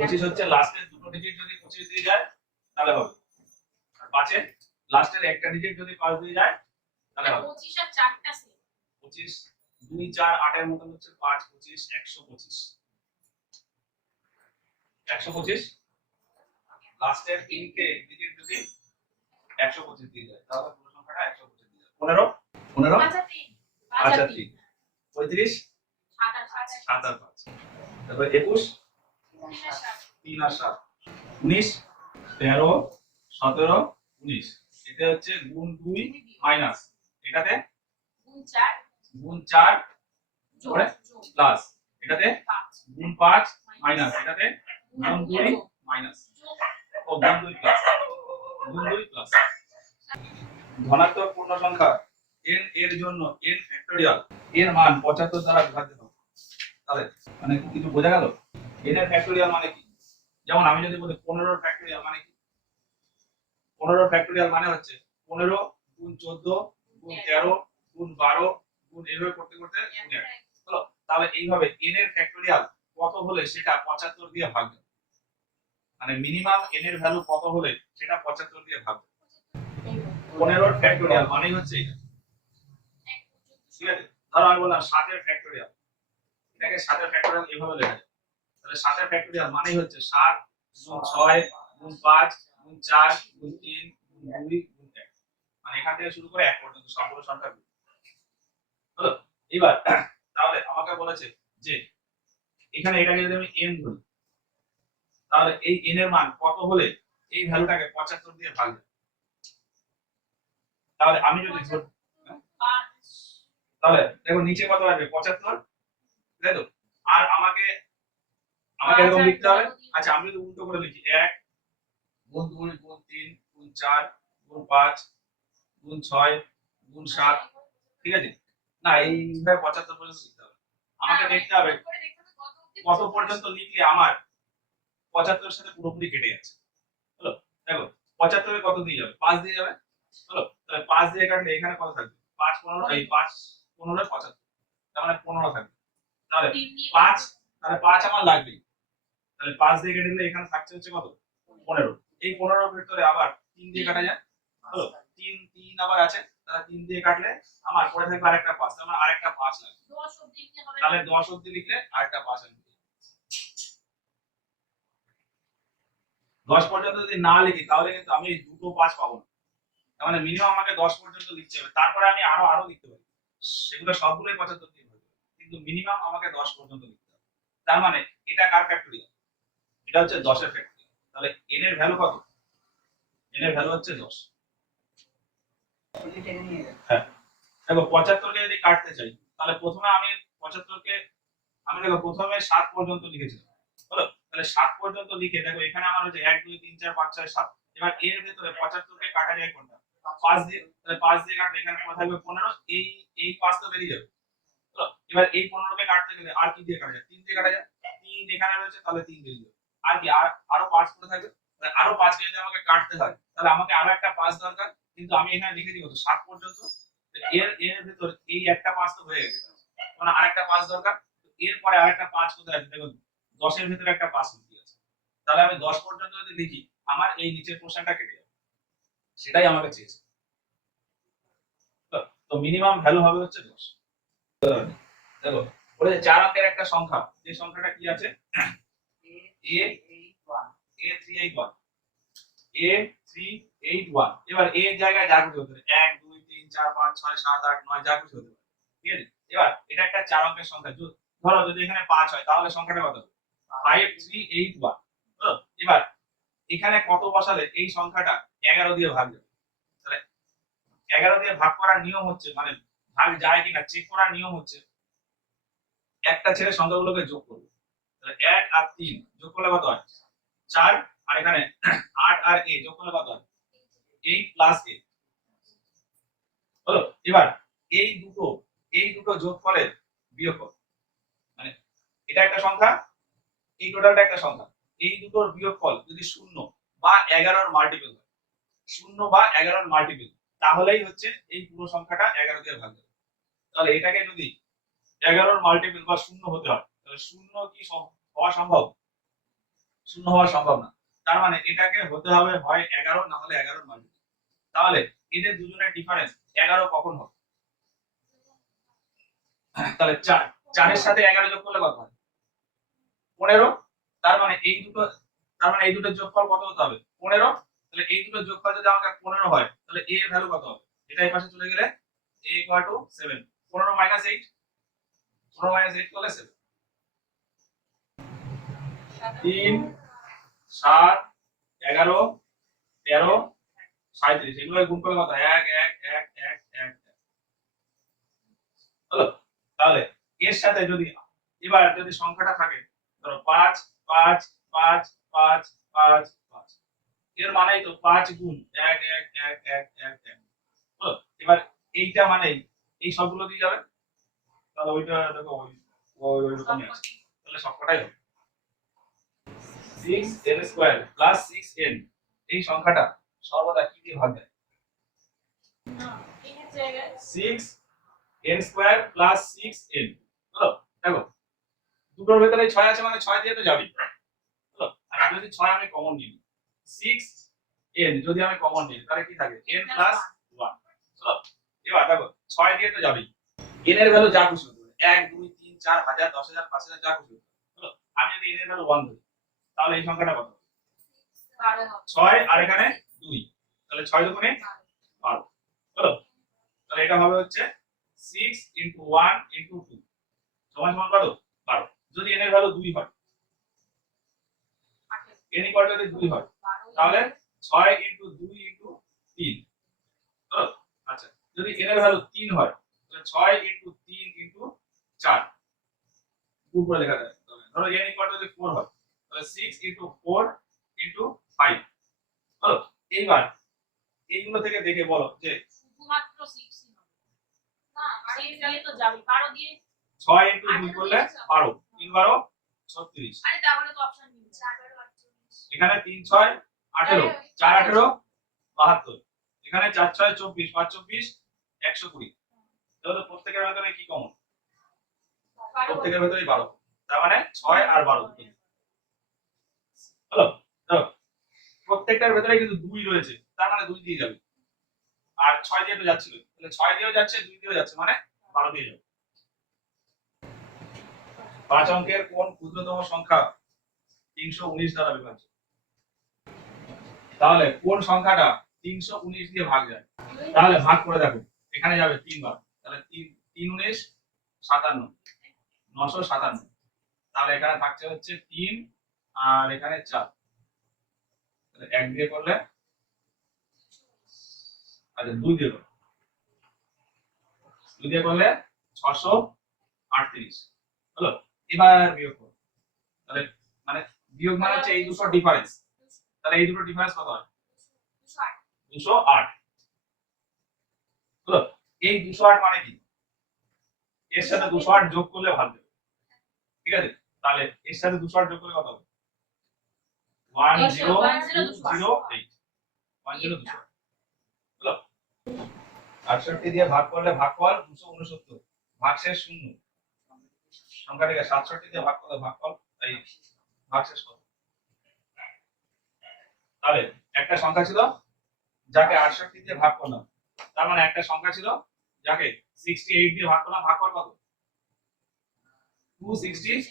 25 হচ্ছে লাস্টের দুটো ডিজিট যদি 25 দিয়ে যায় তাহলে হবে, আর 5 এর লাস্টের একটা ডিজিট যদি 5 দিয়ে যায় তাহলে হবে 25 আর 4টা সেম। 25 2 4 8 এর মতন হচ্ছে 5 25 125 125 লাস্টের তিনটে ডিজিট যদি 125 দিয়ে যায় তাহলে পুরো সংখ্যাটা 125 দিয়ে যায়। 15 15 আচ্ছা 3 আচ্ছা 3 35 7 আর 5 7 আর 5 তারপর 21 3 আর 7 19 13 17 19 এটা হচ্ছে গুণ 2 মাইনাস এটাতে গুণ 4 করে প্লাস এটাতে গুণ 5 মাইনাস এটাতে গুণ 2 মাইনাস ও গুণ 2 প্লাস গুণ 2 প্লাস ধনাত্মক পূর্ণ সংখ্যা n এর জন্য n ফ্যাক্টরিয়াল এর মান 75 দ্বারা বিভাজ্য হবে। তাহলে মানে কিছু বোঝা গেল? n এর ফ্যাক্টরিয়াল মানে কি? যেমন আমি যদি বলি 15 এর ফ্যাক্টরিয়াল মানে কি? 15 এর ফ্যাক্টরিয়াল মানে হচ্ছে 15 গুণ 14 গুণ 13 গুণ 12 গুণ এইভাবে করতে করতে গুণ 1 হলো। তাহলে এইভাবে n এর ফ্যাক্টরিয়াল কত হলে সেটা 75 দিয়ে ভাগ দেব, মানে মিনিমাম n এর ভ্যালু কত হলে সেটা 75 দিয়ে ভাগ দেব। 15 এর ফ্যাক্টরিয়াল মানেই হচ্ছে এটা, ঠিক আছে? ধরো আমি বললাম 7 এর ফ্যাক্টরিয়াল, এটাকে 7 এর ফ্যাক্টরিয়াল এইভাবে লেখা যায়। তাহলে 7 এর ফ্যাক্টরিয়াল মানেই হচ্ছে 7 গুণ 6 গুণ 5 গুণ 4 গুণ 3 গুণ 2 গুণ 1, মানে এখান থেকে শুরু করে 1 পর্যন্ত সবগুলো সংখ্যা হলো। এবার তাহলে আমাকে বলেছে যে এখানে এটাকে যদি আমি n ধরি তাহলে এই n এর মান কত হলে এই ভ্যালুটাকে 75 দিয়ে ভাগ দেব। তাহলে আমি যদি ধরি তাহলে দেখো নিচে কত আসবে 75, তাই তো? আর আমাকে এরকম লিখতে হবে। আচ্ছা আমি যদি উল্টো করে লিখি 1 গুণ 2 গুণ 3 গুণ 4 গুণ 5 গুণ 6 গুণ 7, ঠিক আছে? না এইভাবে 75 পর্যন্ত লিখতে হবে। আমাকে দেখতে হবে কত পর্যন্ত লিখলে আমার 75 এর সাথে পুরোপুরি কেটে যাচ্ছে। হলো, দেখো 75 এ কত দিয়ে যাবে? 5 দিয়ে যাবে। হলো, তাহলে 5 দিয়ে কাটলে এখানে কত থাকবে? 5 15 এই 5 15 75, তার মানে 15 থাকবে। তাহলে 5 তাহলে 5 আমার লাগবে, তাহলে 5 দিয়ে কেটে দিলে এখানে থাকছে হচ্ছে কত? 15। এই 15 এর ভিতরে আবার 3 দিয়ে কাটা যায়। হলো, 3 3 আবার আছে, তাহলে 3 দিয়ে কাটলে আমার পড়ে থাকবে আরেকটা 5, তার মানে আরেকটা 5 লাগবে। 10 অবধি লিখতে হবে, তাহলে 10 অবধি লিখলে আরেকটা 5 আসবে। 10 পর্যন্ত যদি না লিখি তাহলে কিন্তু আমি দুটো 5 পাবো না। তার মানে মিনিমাম আমাকে 10 পর্যন্ত লিখতে হবে, তারপরে আমি আরো লিখতে পারি, সেগুলো সবগুলোই 75 দিয়ে হবে, কিন্তু মিনিমাম আমাকে 10 পর্যন্ত লিখতে হবে। তার মানে এটা কার ফ্যাক্টরিয়াল? এটা হচ্ছে 10 এর ফ্যাক্টরিয়াল। তাহলে n এর ভ্যালু কত? n এর ভ্যালু হচ্ছে 10। হ্যাঁ দেখো 75 কে যদি কাটতে চাই তাহলে প্রথমে আমি 75 কে আমি দেখো প্রথমে 7 পর্যন্ত লিখেছিলাম। হলো, তাহলে 7 পর্যন্ত লিখে দেখো এখানে আমার হচ্ছে 1 2 3 4 5 6 7। এবার এর ভিতরে 75 কে কাটা যায় কোনটা? 5 দিয়ে। তাহলে 5 দিয়ে কাটলে এখানে কত থাকবে? 15। এই 5 তো বেরিয়ে যাবে। হলো, এবার এই 15 কে কাটতে গেলে আর কি দিয়ে কাটা যায়? 3 দিয়ে কাটা যায়। 3 এখানে রয়েছে তাহলে 3 বেরিয়ে যাবে। আর কি আরো 5 পড়ে থাকবে। তাহলে আরো 5 কে যদি আমাকে কাটতে হয় তাহলে আমাকে আরো একটা 5 দরকার, কিন্তু আমি এখানে লিখে দিব 7 পর্যন্ত। এর ভিতর এই একটা 5 তো হয়ে গেছে, মানে আরেকটা 5 দরকার। এরপরে আরেকটা 5 কোথায় আছে? দেখো 10 এর ভিতরে একটা 5 লুকিয়ে আছে। তাহলে আমি 10 পর্যন্ত যদি লিখি আমার এই নিচের পোরশনটা কেটে যাবে, সেটাই আমাকে চেয়েছে। তো মিনিমাম ভ্যালু হবে হচ্ছে 10। দেখো বলে 4 অঙ্কের একটা সংখ্যা, যে সংখ্যাটা কি আছে? A381 A381। এবার a এর জায়গায় যা কিছু হতে পারে 1 2 3 4 5 6 7 8 9 যা কিছু হতে পারে, ঠিক আছে? এবার এটা একটা 4 অঙ্কের সংখ্যা, ধরো যদি এখানে 5 হয় তাহলে সংখ্যাটা কত হবে? 5381। তো এবার এখানে কত বসালে এই সংখ্যাটা 11 দিয়ে ভাগ যাবে? তাহলে 11 দিয়ে ভাগ করার নিয়ম হচ্ছে, মানে ভাগ যায় কিনা চেক করার নিয়ম হচ্ছে একটা ছেলে সংখ্যাগুলোকে যোগ করবে। তাহলে 1 আর 3 যোগ করলে কত হয়? 4। আর এখানে 8 আর a যোগ করলে কত হয়? 8 প্লাস a। হলো, এবার এই দুটো যোগফলের বিয়োগফল, মানে এটা একটা সংখ্যা, এই টোটালটা একটা সংখ্যা, এই দুটোর বিয়োগফল যদি 0 বা 11 এর মাল্টিপল হয়, 0 বা 11 এর মাল্টিপল, তাহলেই হচ্ছে এই পুরো সংখ্যাটা 11 দিয়ে ভাগ যাবে। তাহলে এটাকে যদি 11 এর মাল্টিপল বা 0 হতে হয় তাহলে 0 কি হওয়া সম্ভব? শূন্য হওয়া সম্ভব না। তার মানে এটাকে হতে হবে হয় 11 না হলে 11 মাল্টিপল। তাহলে এদের দুজনের ডিফারেন্স 11 কখন হবে? তাহলে 4 এর সাথে 11 যোগ করলে কত হয়? 15। তার মানে এই দুটোর যোগফল কত হতে হবে? 15। তাহলে এই দুটোর যোগফল যদি আমাকে 15 হয় তাহলে a এর ভ্যালু কত হবে? এটা এই পাশে চলে গেলে a = 7। 15 - 8, 15 - 8 করলে 7। 3 7 11 13 37 এগুলো গুণ করলে কত হয়? 1 1 1 1 1 হলো। তাহলে এর সাথে যদি এবার যদি সংখ্যাটা থাকে ধরো 5 5 5 5 5 5, এর মানেই তো 5 গুণ 1 1 1 1 1 1 হলো। এবার এইটা মানেই এই সবগুলো দিয়ে যাবে, তাহলে ওইটা দেখো ওই রকমই আছে, তাহলে সবকটাই হবে 6n² + 6n। এই সংখ্যাটা সর্বদা কি দিয়ে ভাগ দেয়? 6n² + 6n হলো। দেখো দুটোর ভেতরে 6 আছে মানে 6 দিয়ে তো যাবে, হলো। আর যদি 6 আমি কমন নিই, 6n যদি আমি কমন নিই তাহলে কি থাকে? n + 1 হলো। এবার দেখো 6 দিয়ে তো যাবে, n এর ভ্যালু যা খুশি হতে পারে, 1 2 3 4 1000 10000 5000 যা খুশি হতে পারে, হলো। আমি যদি n এর ভ্যালু 1 ধরি তাহলে এই সংখ্যাটা কত? 6 আর এখানে 2, তাহলে 6 দুগুণে 12 হলো। তাহলে এটা হবে হচ্ছে 6 × 1 × 2 সমান সমান কত? 12। যদি n এর ভ্যালু 2 হয়, n = যদি 2 হয় তাহলে 6 × 2 × 3 হলো। আচ্ছা যদি n এর ভ্যালু 3 হয় তাহলে 6 × 3 × 4 গুণ করে লেখা যায়। ধরো n = যদি 4 হয় তাহলে 6 × 4 × 5 হলো। এইবার এইগুলো থেকে দেখে বলো যে শুধুমাত্র 6 ই হবে না, 6 দিয়ে তো যাবে, 12 দিয়ে 6 × 2 করলে 12, 3 12 36। আরে তাহলে তো অপশন নিয়ে 4 12 48, এখানে 3 6 18, 4 18 72, এখানে 4 6 24, 5 24 120। তাহলে প্রত্যেকের ভেতরে কি কমন? প্রত্যেকের ভেতরেই 12, তার মানে 6 আর 12 হলো। তো প্রত্যেকটার ভেতরে কিন্তু 2 রয়েছে, তার মানে 2 দিয়ে যাবে। আর 6 দিয়ে তো যাচ্ছিল, তাহলে 6 দিয়েও যাচ্ছে 2 দিয়েও যাচ্ছে, মানে 12 দিয়ে যাবে। 5 অঙ্কের কোন ক্ষুদ্রতম সংখ্যা 319 দ্বারা বিভাজ্য? তাহলে কোন সংখ্যাটা 319 দিয়ে ভাগ যায়? তাহলে ভাগ করে দেখো, এখানে যাবে 3 বার, তাহলে 3 3 19 57 957। তাহলে এখানে থাকছে হচ্ছে 3 আর এখানে 4, তাহলে 1 দিয়ে করলে, আচ্ছা 2 দিয়ে করলে, 2 দিয়ে করলে 638 হলো। এবার বিয়োগ করো, তাহলে মানে বিয়োগ মানে হচ্ছে এই দুটো ডিফারেন্স, তাহলে এই দুটো ডিফারেন্স কত হয়? 208 হলো। এই 208 মানে কি? এর সাথে 208 যোগ করলে ভাগ দেবে, ঠিক আছে? তাহলে এর সাথে 208 যোগ করলে কত হবে? 10208, 10208 হলো। 68 দিয়ে ভাগ করলে ভাগফল 269, ভাগশেষ 0। সংখ্যাটিকে 67 দিয়ে ভাগ করলে ভাগফল এই ভাগশেষ কত? তাহলে একটা সংখ্যা ছিল যাকে 68 দিয়ে ভাগ করলাম, তার মানে একটা সংখ্যা ছিল যাকে 68 দিয়ে ভাগ করলাম, ভাগফল কত? 260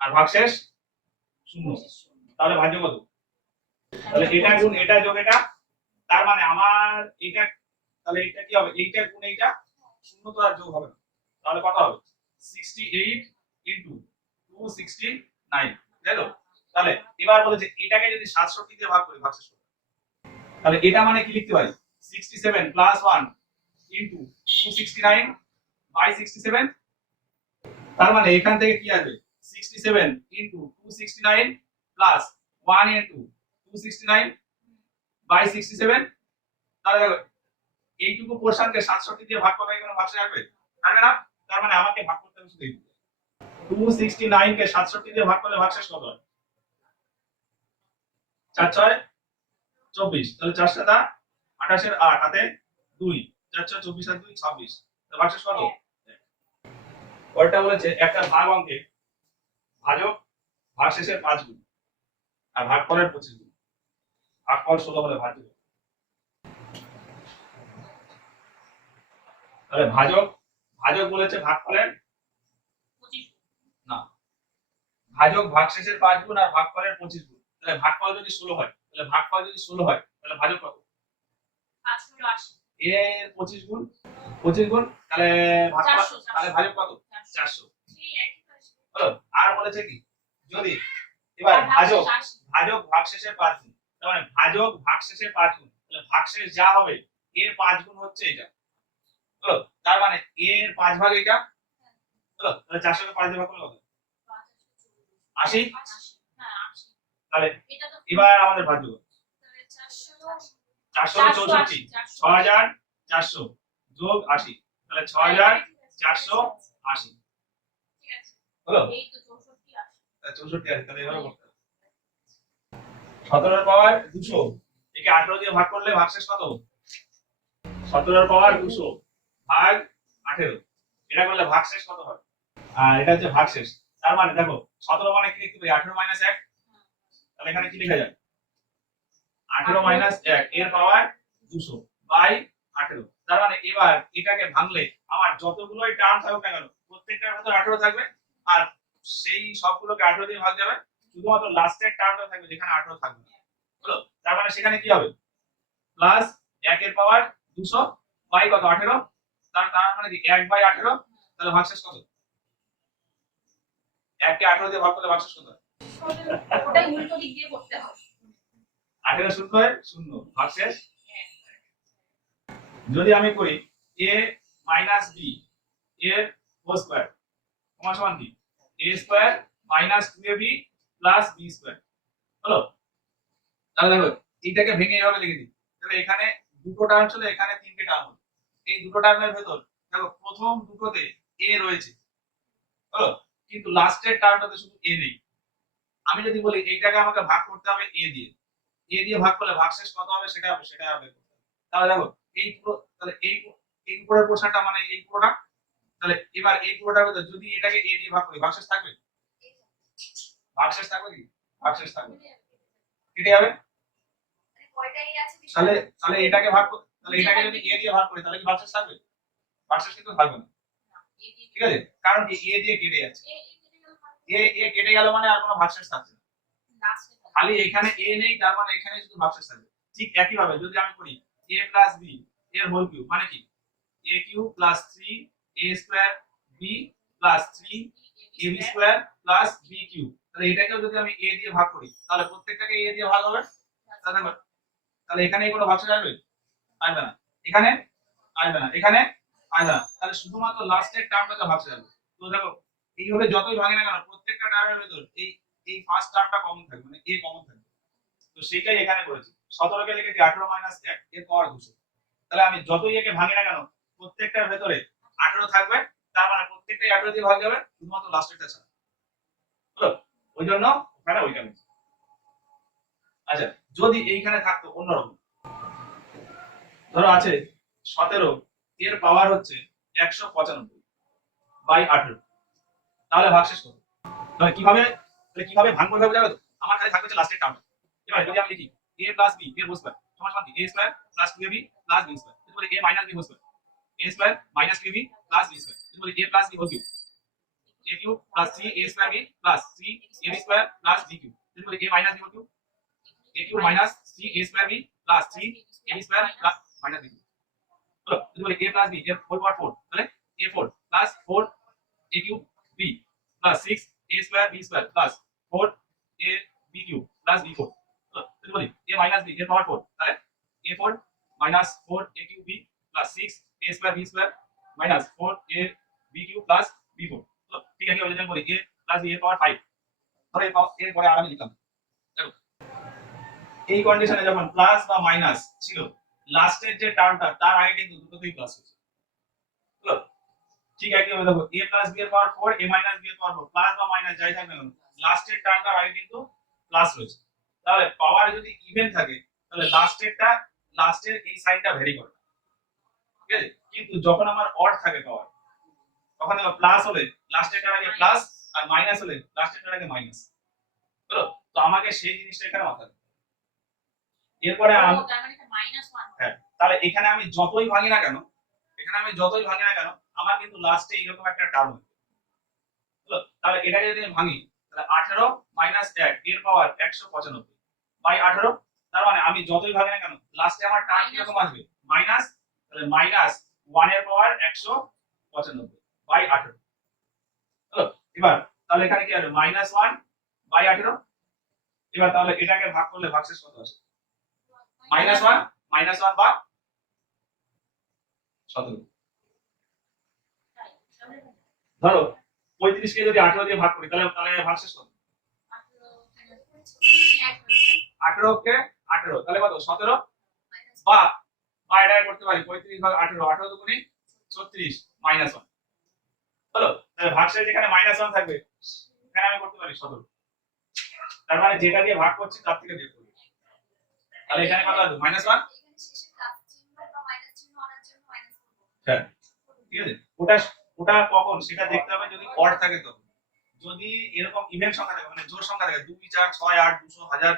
আর ভাগশেষ 0। তাহলে ভাজ্য কত? তাহলে এটা গুণ এটা যোগ এটা, তার মানে আমার এটা, তাহলে এটা কি হবে? এইটা গুণ এইটা, 0 তো আর যোগ হবে না, তাহলে কত হবে? 68 × 269, তাই তো? তাহলে এবার বলে যে এটাকে যদি 67 দিয়ে ভাগ করি, ভাগশেষ কত? তাহলে এটা মানে কি লিখতে পারি? 67 + 1 × 269 / 67। তার মানে এখান থেকে কি আসবে? 67 × 269 + 1 × 269 / 67। তাহলে দেখো এইটুকু পোরশনকে 67 দিয়ে ভাগ করলে কোনো ভাগশেষ আসবে? আসবে না। তার মানে আমাকে ভাগ করতে হবে শুধু এইটুকু। 269 কে 67 দিয়ে ভাগ করলে ভাগশেষ কত হয়? 4 6 24, তাহলে 4 7 28 এর 8 হাতে 2, 4 6 24 আর 2 26, তাহলে ভাগশেষ কত? পরেরটা বলেছে একটা ভাগ অঙ্কে ভাজক ভাগশেষের 5 গুণ। আর ভাগফলের 25 গুণ। ভাগফল 16 হলে ভাজ্য। তাহলে ভাজক ভাজক বলেছে ভাগফলের 25 না, ভাজক ভাগশেষের 5 গুণ আর ভাগফলের 25 গুণ। তাহলে ভাগফল যদি 16 হয়, তাহলে ভাগফল যদি 16 হয়, তাহলে ভাজক কত? 5 হলো 80 এর 25 গুণ, 25 গুণ, তাহলে ভাগফল, 400 তাহলে ভাজক কত? 400। সেই একই কাজ হলো। আর বলেছে কি, যদি এবার ভাজক ভাজক ভাগশেষের 5 গুণ, তার মানে ভাজক ভাগশেষের 5 গুণ, তাহলে ভাগশেষ যা হবে এর 5 গুণ হচ্ছে এটা। হলো। তার মানে এর 5 ভাগ এটা। হলো। তাহলে 400 কে 5 দিয়ে ভাগ করলে কত? 80। হ্যাঁ 80 তাহলে এটা তো এবার আমাদের ভাজ্য তাহলে 400 464, 6400 যোগ 80, তাহলে 6480। ঠিক আছে হলো। এই তো 64 80 64 আছে, তাহলে এভাবে করতে হবে। 17 এর পাওয়ার 200, একে 18 দিয়ে ভাগ করলে ভাগশেষ কত? 17 এর পাওয়ার 200 ভাগ 18, এটা করলে ভাগশেষ কত হয়? আর এটা হচ্ছে ভাগশেষ। তার মানে দেখো 17 মানে কি লিখতে পারি? 18 - 1। তাহলে এখানে কি লেখা যায়? 18 - 1 এর পাওয়ার 200 বাই 18। তার মানে এবার এটাকে ভাঙলে আমার যতগুলোই টার্ম থাকুক না কেন প্রত্যেকটার মধ্যে 18 থাকবে, আর সেই সবগুলোকে 18 দিয়ে ভাগ যাবে, শুধুমাত্র লাস্টের টার্মটা থাকবে যেখানে 18 থাকবে না। হলো। তার মানে সেখানে কি হবে? প্লাস 1 এর পাওয়ার 200 বাই কত? 18। তার মানে কি 1 বাই 18। তাহলে ভাগশেষ কত? 1 কে 18 দিয়ে ভাগ করলে ভাগশেষ কত হয়? ওটাই উল্টো দিক দিয়ে করতে হবে 18 শূন্য হয় 0, ভাগশেষ। যদি আমি করি a মাইনাস b এর হোল স্কয়ার সমান সমান কি? a square minus 2ab plus b square. হলো। তাহলে দেখো এইটাকে ভেঙে এইভাবে লিখে দিই। তাহলে এখানে দুটো টার্ম ছিল, এখানে তিনটে টার্ম হলো। এই দুটো টার্মের ভেতর দেখো প্রথম দুটোতে a রয়েছে। হলো। কিন্তু লাস্টের টার্মটাতে শুধু a নেই। আমি যদি বলি এইটাকে আমাকে ভাগ করতে হবে a দিয়ে, a দিয়ে ভাগ করলে ভাগশেষ কত হবে সেটা বের করতে হবে। তাহলে দেখো এই পুরো, তাহলে এই উপরের পোরশনটা মানে এই পুরোটা, তাহলে এবার এই পুরোটার মধ্যে যদি এটাকে a দিয়ে ভাগ করি ভাগশেষ থাকবে? ভাগশেষ থাকবে কি? ভাগশেষ থাকবে, কেটে যাবে। কয়টাই আছে তাহলে তাহলে এটাকে ভাগ তাহলে এটাকে যদি a দিয়ে ভাগ করি তাহলে কি ভাগশেষ থাকবে? ভাগশেষ কিন্তু থাকবে না। ঠিক আছে, কারণ কি a দিয়ে কেটে যাচ্ছে, a কেটে গেল মানে আর কোনো ভাগশেষ থাকছে না। খালি এখানে a নেই, তার মানে এখানে শুধু ভাগশেষ থাকবে। ঠিক একই ভাবে যদি আমি করি a প্লাস b এর হোল কিউব মানে কি? a cube plus 3 a square b plus 3 ab square plus b cube, তাহলে এটাকেও যদি আমি a দিয়ে ভাগ করি তাহলে প্রত্যেকটাকে a দিয়ে ভাগ হবে। তাহলে এখানে কোনো ভাগশেষ আসবে? আসবে না। এখানে আসবে না, এখানে আসবে না। তাহলে শুধুমাত্র লাস্টের টার্মটাকে ভাগশেষ আসবে। তো দেখো এইভাবে যতই ভাঙে না কেন প্রত্যেকটা টার্মের ভেতর এই ফার্স্ট টার্মটা কমন থাকবে, মানে a কমন থাকবে। তো সেটাই এখানে করেছি। 17 কে লিখেছি 18 - 1 এর পাওয়ার 200। তাহলে আমি যতই একে ভাঙি না কেন প্রত্যেকটার ভেতরে 18 থাকবে, তার মানে প্রত্যেকটাই 18 দিয়ে ভাগ যাবে শুধুমাত্র লাস্টেরটা ছাড়া। হলো। ওই জন্য ওখানে ওইটা নিয়েছি। আচ্ছা, যদি এইখানে থাকতো অন্যরকম, ধরো আছে 17 এর পাওয়ার হচ্ছে 195 বাই 18, তাহলে ভাগশেষ কত? তাহলে কিভাবে ভাঙবো ভাবে যাবে তো? আমার খালি থাকবে লাস্টের টার্মটা। এবার যদি আমি লিখি a প্লাস b এর হোল স্কয়ার সমান সমান কি? a square plus 2ab plus b square, এর বলি a minus b whole square, a square minus 2ab plus b square, এর বলি a plus b whole cube, a cube plus 3a square b plus 3ab square plus b cube, এর বলি a minus b whole cube, a cube minus 3a square b plus 3ab square plus minus b cube. হলো। এর বলি a plus b এর whole পাওয়ার 4, তাহলে a4 plus 4 a cube b plus 6 a square b square plus 4 a b cube plus b4। তাহলে বলি a minus b এর পাওয়ার 4, তাহলে a4 minus 4 a cube b plus 6 a square b square minus 4 a b cube plus b4। তো ঠিক আছে, যদি আমি বলি a প্লাস b এর পাওয়ার 5, ধরো এর পরে আর আমি লিখলাম। দেখো এই কন্ডিশনে যখন প্লাস বা মাইনাস ছিল, লাস্টের যে টার্মটা তার আগে কিন্তু দুটোতেই প্লাস হয়েছে। হলো। ঠিক একই ভাবে দেখো a প্লাস b এর পাওয়ার 4 a মাইনাস b এর পাওয়ার 4, প্লাস বা মাইনাস যাই থাকবে না লাস্টের টার্মটার আগে কিন্তু প্লাস রয়েছে। তাহলে পাওয়ার যদি ইভেন থাকে তাহলে লাস্টের এই সাইনটা ভ্যারি করে। ঠিক আছে, কিন্তু যখন আমার অড থাকে পাওয়ার, তখন প্লাস হলে লাস্টেরটার আগে প্লাস আর মাইনাস হলে লাস্টেরটার আগে মাইনাস। হলো। তো আমাকে সেই জিনিসটা এখানে মাথায় রাখতে হবে। এরপরে আমি তার মানে এটা -1 হ্যাঁ, তাহলে এখানে আমি যতই ভাঙি না কেন, আমার কিন্তু লাস্টে এরকম একটা টার্ম হবে। তাহলে এটাকে যদি আমি ভাঙি, তাহলে 18 - 1 এর পাওয়ার 195 বাই 18। তার মানে আমি যতই ভাঙি না কেন লাস্টে আমার টার্ম কিরকম আসবে, মাইনাস, তাহলে -1 এর পাওয়ার 195 বাই 18। হলো? এবার তাহলে এখানে কি হবে, -1 বাই 18। এবার তাহলে এটাকে ভাগ করলে ভাগশেষ কত আসে, -1 বা 17। ধরো 35 কে যদি 18 দিয়ে ভাগ করি তাহলে তাহলে ভাগশেষ কত, 18 কে 18 তাহলে কত 17, বা বা এটা করতে পারি 35 ভাগ 18, 18 দুগুণে 36 -1। হলো? তাহলে ভাগশেষ যেখানে -1 থাকবে এখানে আমি করতে পারি 17। তার মানে যেটা দিয়ে ভাগ করছি তার থেকে বিয়োগ করব। তাহলে এখানে কত আসবে, -1। হ্যাঁ, ঠিক আছে। ওটা ওটা কখন সেটা দেখতে হবে, যদি অড থাকে তখন। যদি এরকম ইভেন সংখ্যা থাকে, মানে জোড় সংখ্যা থাকে 2 4 6 8 200 1000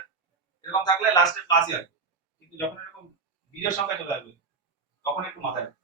এরকম থাকলে লাস্টে প্লাসই আসবে। কিন্তু যখন এরকম বিজোড় সংখ্যা চলে আসবে তখন একটু মাথায় রাখতে হবে।